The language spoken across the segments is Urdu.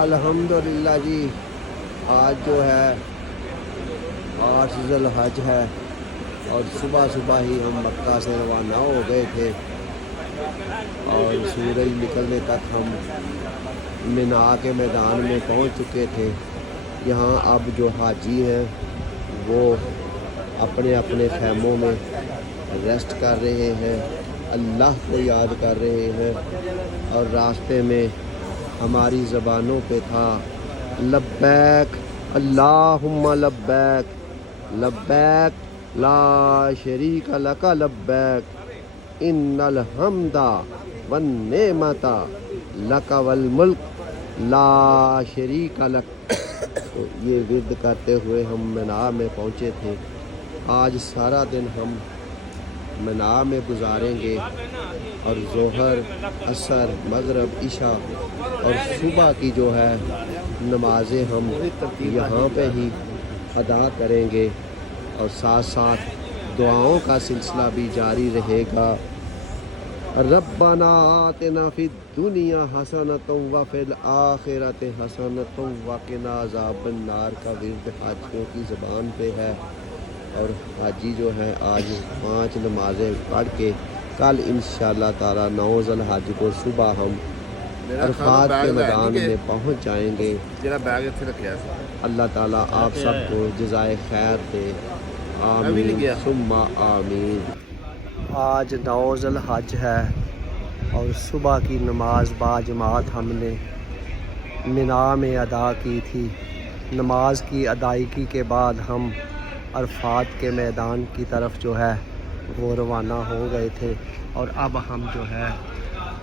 الحمدللہ جی، آج جو ہے 8 ذی الحج ہے اور صبح صبح ہی ہم مکہ سے روانہ ہو گئے تھے اور سورج نکلنے تک ہم مینا کے میدان میں پہنچ چکے تھے۔ یہاں اب جو حاجی ہیں وہ اپنے اپنے خیموں میں ریسٹ کر رہے ہیں، اللہ کو یاد کر رہے ہیں، اور راستے میں ہماری زبانوں پہ تھا لبیک اللہم لبیک لبیک لا شریک لک لبیک ان الحمد والنعمت لک والملک لا شریک لک۔ تو یہ ورد کرتے ہوئے ہم مینا میں پہنچے تھے۔ آج سارا دن ہم مینا میں گزاریں گے اور ظہر، عصر، مغرب، عشاء اور صبح کی جو ہے نمازیں ہم یہاں پہ ہی ادا کریں گے، اور ساتھ ساتھ دعاؤں کا سلسلہ بھی جاری رہے گا۔ ربنا آتنا فی الدنیا حسنۃ وفی الآخرۃ حسنۃ وقنا عذاب النار کا ورد حاجیوں کی زبان پہ ہے، اور حاجی جو ہے آج 5 نمازیں پڑھ کے کل انشاءاللہ تعالی 9 ذی الحج کو صبح ہم عرفات کے میدان میں پہنچ جائیں گے۔ اللہ تعالیٰ آپ سب کو جزائے خیر دے، آمین ثم آمین۔ آج 9 ذی الحج ہے اور صبح کی نماز باجماعت ہم نے مینا میں ادا کی تھی۔ نماز کی ادائیگی کے بعد ہم عرفات کے میدان کی طرف جو ہے وہ روانہ ہو گئے تھے، اور اب ہم جو ہے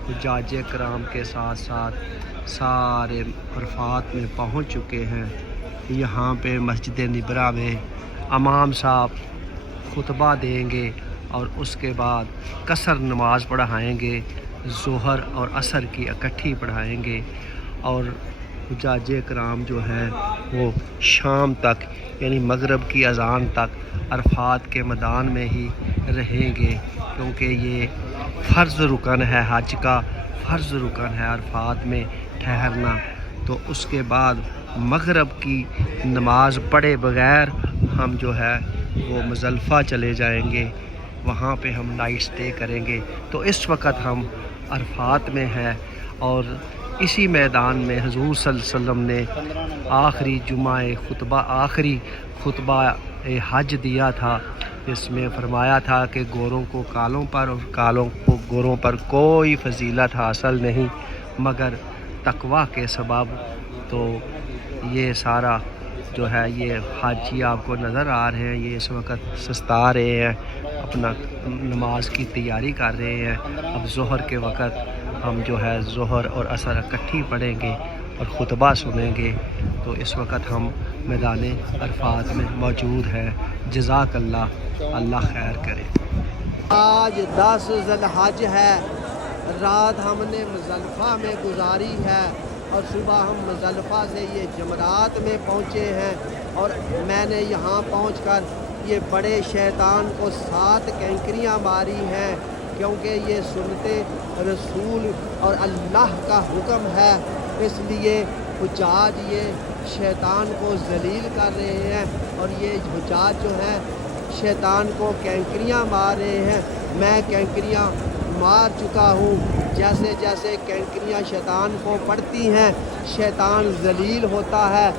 حجاج کرام کے ساتھ ساتھ سارے عرفات میں پہنچ چکے ہیں۔ یہاں پہ مسجد نبرہ میں امام صاحب خطبہ دیں گے اور اس کے بعد قصر نماز پڑھائیں گے، ظہر اور عصر کی اکٹھی پڑھائیں گے، اور حجاج کرام جو ہے وہ شام تک یعنی مغرب کی اذان تک عرفات کے میدان میں ہی رہیں گے، کیونکہ یہ فرض رکن ہے، حج کا فرض رکن ہے عرفات میں ٹھہرنا۔ تو اس کے بعد مغرب کی نماز پڑھے بغیر ہم جو ہے وہ مزدلفہ چلے جائیں گے، وہاں پہ ہم نائٹ سٹے کریں گے۔ تو اس وقت ہم عرفات میں ہیں، اور اسی میدان میں حضور صلی اللہ علیہ وسلم نے آخری جمعہ خطبہ، آخری خطبہ حج دیا تھا، اس میں فرمایا تھا کہ گوروں کو کالوں پر اور کالوں کو گوروں پر کوئی فضیلت حاصل نہیں مگر تقویٰ کے سبب۔ تو یہ سارا جو ہے یہ حاجی آپ کو نظر آ رہے ہیں، یہ اس وقت سستا رہے ہیں، اپنا نماز کی تیاری کر رہے ہیں۔ اب ظہر کے وقت ہم جو ہے ظہر اور عصر اکٹھی پڑھیں گے اور خطبہ سنیں گے۔ تو اس وقت ہم میدان عرفات میں موجود ہیں۔ جزاک اللہ، اللہ خیر کرے۔ آج 10 ذی الحج ہے، رات ہم نے مزدلفہ میں گزاری ہے، اور صبح ہم مزدلفہ سے یہ جمرات میں پہنچے ہیں، اور میں نے یہاں پہنچ کر یہ بڑے شیطان کو 7 کینکریاں ماری ہیں، کیونکہ یہ سنت رسول اور اللہ کا حکم ہے، اس لیے حجاج یہ شیطان کو ذلیل کر رہے ہیں، اور یہ حجاج جو ہیں شیطان کو کینکریاں مار رہے ہیں۔ میں کینکریاں مار چکا ہوں، جیسے جیسے کینکریاں شیطان کو پڑتی ہیں شیطان ذلیل ہوتا ہے،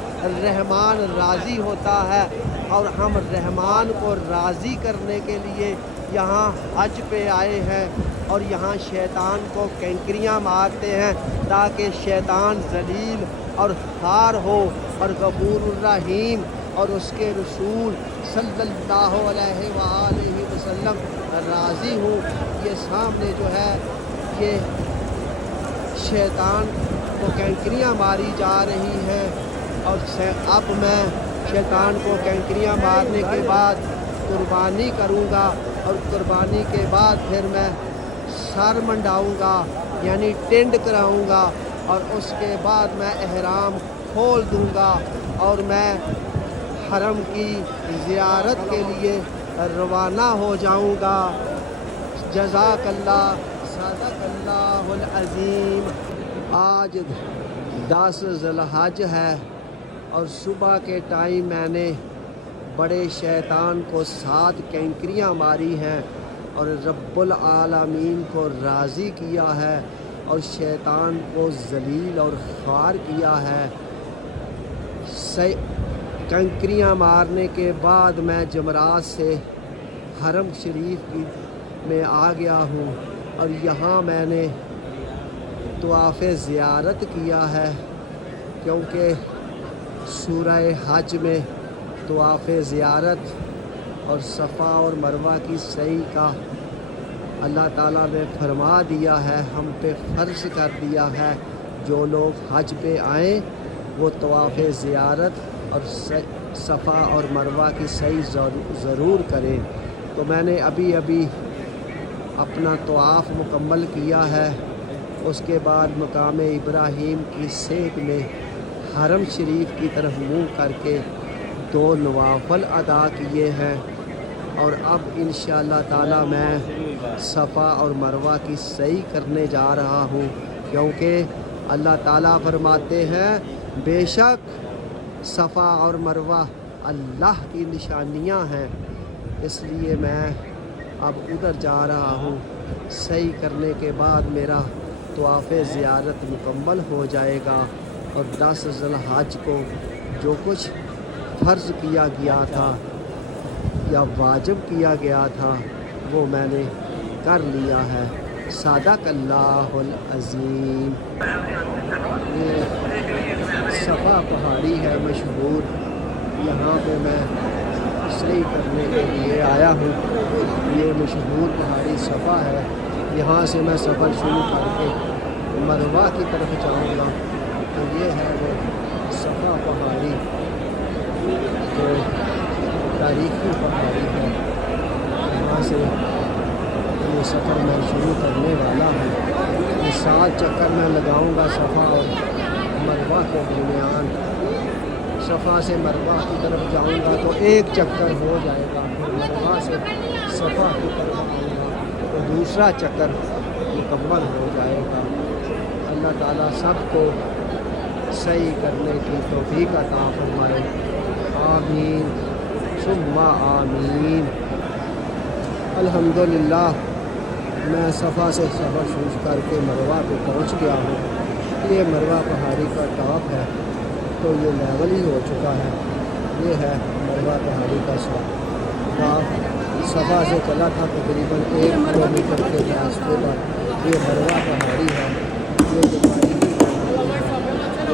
رحمان راضی ہوتا ہے، اور ہم رحمان کو راضی کرنے کے لیے یہاں حج پہ آئے ہیں، اور یہاں شیطان کو کینکریاں مارتے ہیں تاکہ شیطان ذلیل اور خوار ہو، اور غفور الرحیم اور اس کے رسول صلی اللہ علیہ وآلہ وسلم راضی ہوں۔ یہ سامنے جو ہے یہ شیطان کو کینکریاں ماری جا رہی ہیں، اور اب میں شیطان کو کینکریاں مارنے کے بعد قربانی کروں گا، اور قربانی کے بعد پھر میں سر منڈاؤں گا یعنی ٹینڈ کراؤں گا، اور اس کے بعد میں احرام کھول دوں گا، اور میں حرم کی زیارت کے لیے روانہ ہو جاؤں گا۔ جزاک اللہ، صدق اللہ العظیم۔ آج 10 ذوالحج ہے اور صبح کے ٹائم میں نے بڑے شیطان کو 7 کینکریاں ماری ہیں اور رب العالمین کو راضی کیا ہے اور شیطان کو ذلیل اور خوار کیا ہے۔ کنکریاں مارنے کے بعد میں جمرات سے حرم شریف میں آ گیا ہوں اور یہاں میں نے طواف زیارت کیا ہے، کیونکہ سورہ حج میں طواف زیارت اور صفا اور مروہ کی سعی کا اللہ تعالیٰ نے فرما دیا ہے، ہم پہ فرض کر دیا ہے۔ جو لوگ حج پہ آئیں وہ طواف زیارت اور صفا اور مروہ کی سعی ضرور کریں۔ تو میں نے ابھی اپنا طواف مکمل کیا ہے، اس کے بعد مقام ابراہیم کی سیٹ میں حرم شریف کی طرف منہ کر کے 2 نوافل ادا کیے ہیں، اور اب انشاءاللہ تعالی میں صفا اور مروہ کی سعی کرنے جا رہا ہوں، کیونکہ اللہ تعالیٰ فرماتے ہیں بے شک صفا اور مروہ اللہ کی نشانیاں ہیں، اس لیے میں اب ادھر جا رہا ہوں۔ سعی کرنے کے بعد میرا طواف زیارت مکمل ہو جائے گا، اور 10 ذوالحج کو جو کچھ فرض کیا گیا تھا یا واجب کیا گیا تھا وہ میں نے کر لیا ہے۔ صدق اللہ العظیم۔ یہ صفا پہاڑی ہے مشہور، یہاں پہ میں سعی کرنے کے لیے آیا ہوں۔ یہ مشہور پہاڑی صفا ہے، یہاں سے میں سفر شروع کر کے مروہ کی طرف جاؤں گا۔ تو یہ ہے وہ صفا پہاڑی جو تاریخی پہاڑی ہے، یہاں سے یہ سفر میں شروع کرنے والا ہوں۔ یہ 7 چکر میں لگاؤں گا صفا اور مروہ کے درمیان۔ صفا سے مروہ کی طرف جاؤں گا تو 1 چکر ہو جائے گا، پھر مروہ سے صفا کی طرف آؤں گا تو دوسرا چکر مکمل ہو جائے گا۔ اللہ تعالیٰ سب کو صحیح کرنے کی توفیق عطا فرمائے، آمین ثم آمین۔ الحمدللہ میں صفا سے سفر شروع کر کے مروہ پہ پہنچ گیا ہوں۔ یہ مروہ پہاڑی کا ٹاپ ہے، تو یہ لیول ہی ہو چکا ہے۔ یہ ہے مروہ پہاڑی کا ٹاپ۔ صفا سے چلا تھا تقریباً 1 کلومیٹر کے راستے پر۔ یہ مروہ پہاڑی ہے، یہ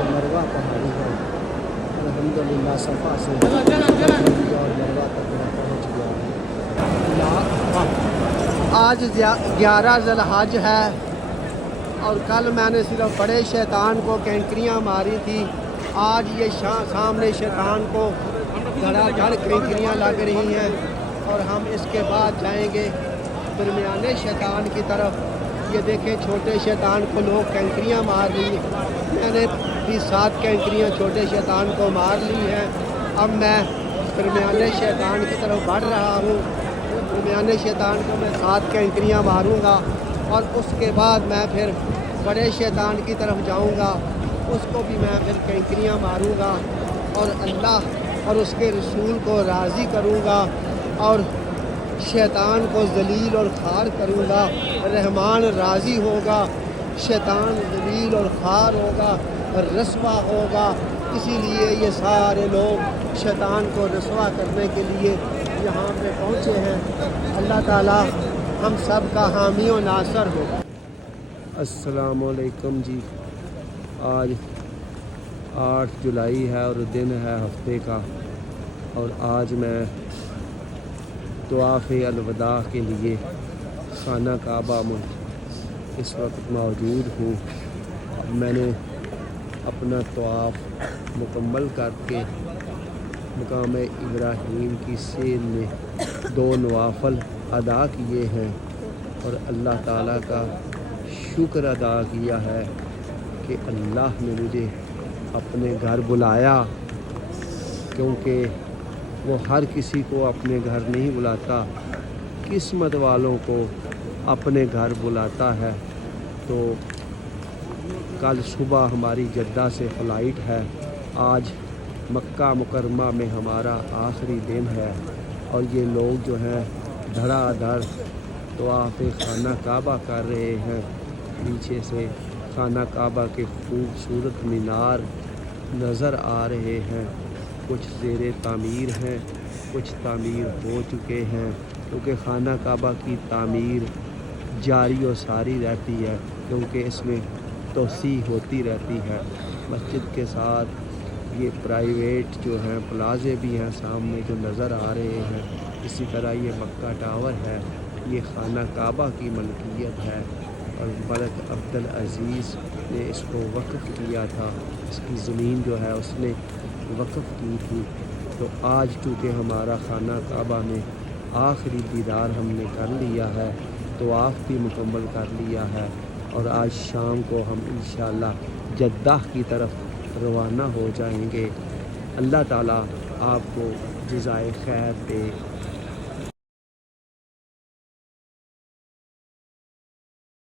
مروہ پہاڑی ہے۔ الحمدللہ صفا سے اور مروہ تک میں پہنچ گیا ہوں۔ آج 11 ذوالحج ہے، اور کل میں نے صرف بڑے شیطان کو کینکریاں ماری تھی۔ آج یہ سامنے شیطان کو دھڑا دھڑ کینکریاں لگ رہی ہیں، اور ہم اس کے بعد جائیں گے درمیانے شیطان کی طرف۔ یہ دیکھیں چھوٹے شیطان کو لوگ کینکریاں مار رہی ہیں، میں نے بھی 7 کینکریاں چھوٹے شیطان کو مار لی ہیں۔ اب میں درمیانے شیطان کی طرف بڑھ رہا ہوں۔ درمیانے شیطان کو میں 7 کینکریاں ماروں گا، اور اس کے بعد میں پھر بڑے شیطان کی طرف جاؤں گا، اس کو بھی میں پھر کینکریاں ماروں گا، اور اللہ اور اس کے رسول کو راضی کروں گا، اور شیطان کو ذلیل اور خوار کروں گا۔ رحمان راضی ہوگا، شیطان ذلیل اور خوار ہوگا، رسوا ہوگا۔ اسی لیے یہ سارے لوگ شیطان کو رسوا کرنے کے لیے یہاں پہ پہنچے ہیں۔ اللہ تعالیٰ ہم سب کا حامی و ناصر ہو۔ السلام علیکم جی، آج 8 جولائی ہے اور دن ہے ہفتے کا، اور آج میں طواف الوداع کے لیے خانہ کعبہ میں اس وقت موجود ہوں۔ میں نے اپنا طواف مکمل کر کے مقام ابراہیم کی سیر میں 2 نوافل ادا کیے ہیں، اور اللہ تعالیٰ کا شکر ادا کیا ہے کہ اللہ نے مجھے اپنے گھر بلایا، کیونکہ وہ ہر کسی کو اپنے گھر نہیں بلاتا، قسمت والوں کو اپنے گھر بلاتا ہے۔ تو کل صبح ہماری جدہ سے فلائٹ ہے، آج مکہ مکرمہ میں ہمارا آخری دن ہے، اور یہ لوگ جو ہیں دھڑا دھڑ طواف خانہ کعبہ کر رہے ہیں۔ پیچھے سے خانہ کعبہ کے خوبصورت مینار نظر آ رہے ہیں، کچھ زیر تعمیر ہیں، کچھ تعمیر ہو چکے ہیں، کیونکہ خانہ کعبہ کی تعمیر جاری و ساری رہتی ہے، کیونکہ اس میں توسیع ہوتی رہتی ہے۔ مسجد کے ساتھ یہ پرائیویٹ جو ہیں پلازے بھی ہیں سامنے جو نظر آ رہے ہیں، اسی طرح یہ مکہ ٹاور ہے، یہ خانہ کعبہ کی ملکیت ہے، اور ملک عبدالعزیز نے اس کو وقف کیا تھا، اس کی زمین جو ہے اس نے وقف کی تھی۔ تو آج چونکہ ہمارا خانہ کعبہ میں آخری دیدار ہم نے کر لیا ہے، طواف بھی مکمل کر لیا ہے، اور آج شام کو ہم انشاءاللہ جدہ کی طرف روانہ ہو جائیں گے۔ اللہ تعالیٰ آپ کو جزائے خیر دے۔